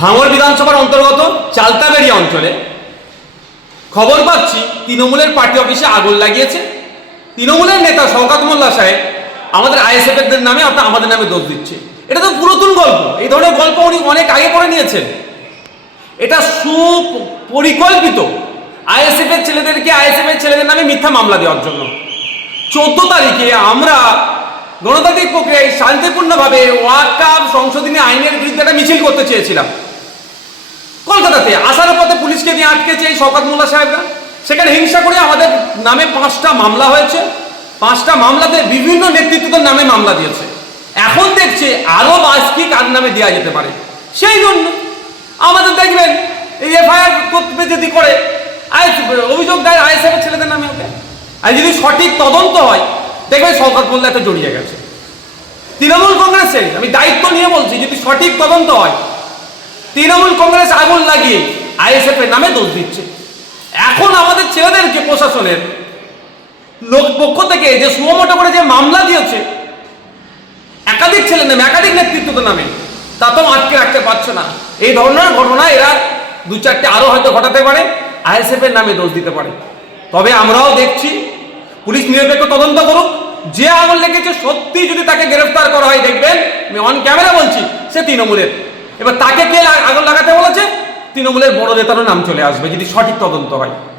ভাঙর বিধানসভার অন্তর্গত চালতাবেরিয়া অঞ্চলে খবর পাচ্ছি তৃণমূলের পার্টি অফিসে আগুন লাগিয়েছে তৃণমূলের নেতা শওকাত মোল্লা সাহেব আমাদের আইএসএফের নামে আপনার আমাদের নামে দোষ দিচ্ছে এটা তো পুরাতন গল্প এই ধরনের গল্প উনি অনেক আগে করে নিয়েছেন এটা সুপরিকল্পিত আইএসএফের ছেলেদেরকে আইএসএফের ছেলেদের নামে মিথ্যা মামলা দেওয়ার জন্য চোদ্দ তারিখে আমরা গণতান্ত্রিক প্রক্রিয়ায় শান্তিপূর্ণভাবে কাপ সংশোধনী আইনের বিরুদ্ধে একটা মিছিল করতে চেয়েছিলাম কলকাতাতে আসার পথে পুলিশকে দিয়ে আটকেছে এই শকাত মোল্লা সাহেবরা সেখানে হিংসা করে আমাদের নামে পাঁচটা মামলা হয়েছে পাঁচটা মামলাতে বিভিন্ন নেতৃত্বদের নামে মামলা দিয়েছে এখন দেখছে আরও বাস কার নামে দেওয়া যেতে পারে সেই জন্য আমাদের দেখবেন এই এফআইআর করতে যদি করে অভিযোগ দেয় আইএসএফের ছেলেদের নামে ওকে আর যদি সঠিক তদন্ত হয় দেখবেন সংকট মূল্য এত জড়িয়ে গেছে তৃণমূল কংগ্রেসে আমি দায়িত্ব নিয়ে বলছি যদি সঠিক তদন্ত হয় তৃণমূল কংগ্রেস আগুন লাগিয়ে আইএসএফ এর নামে দোষ দিচ্ছে এখন আমাদের ছেলেদেরকে প্রশাসনের লোক পক্ষ থেকে যে সুমোটো করে যে মামলা দিয়েছে একাধিক ছেলের নামে একাধিক নেতৃত্বদের নামে তা তো আটকে রাখতে পারছে না এই ধরনের ঘটনা এরা দু চারটে আরও হয়তো ঘটাতে পারে আইএসএফ এর নামে দোষ দিতে পারে তবে আমরাও দেখছি পুলিশ নিরপেক্ষ তদন্ত করুক যে আগুন লেগেছে সত্যি যদি তাকে গ্রেফতার করা হয় দেখবেন আমি অন ক্যামেরা বলছি সে তৃণমূলের এবার তাকে কে আগুন লাগাতে বলেছে তৃণমূলের বড় নেতারও নাম চলে আসবে যদি সঠিক তদন্ত হয়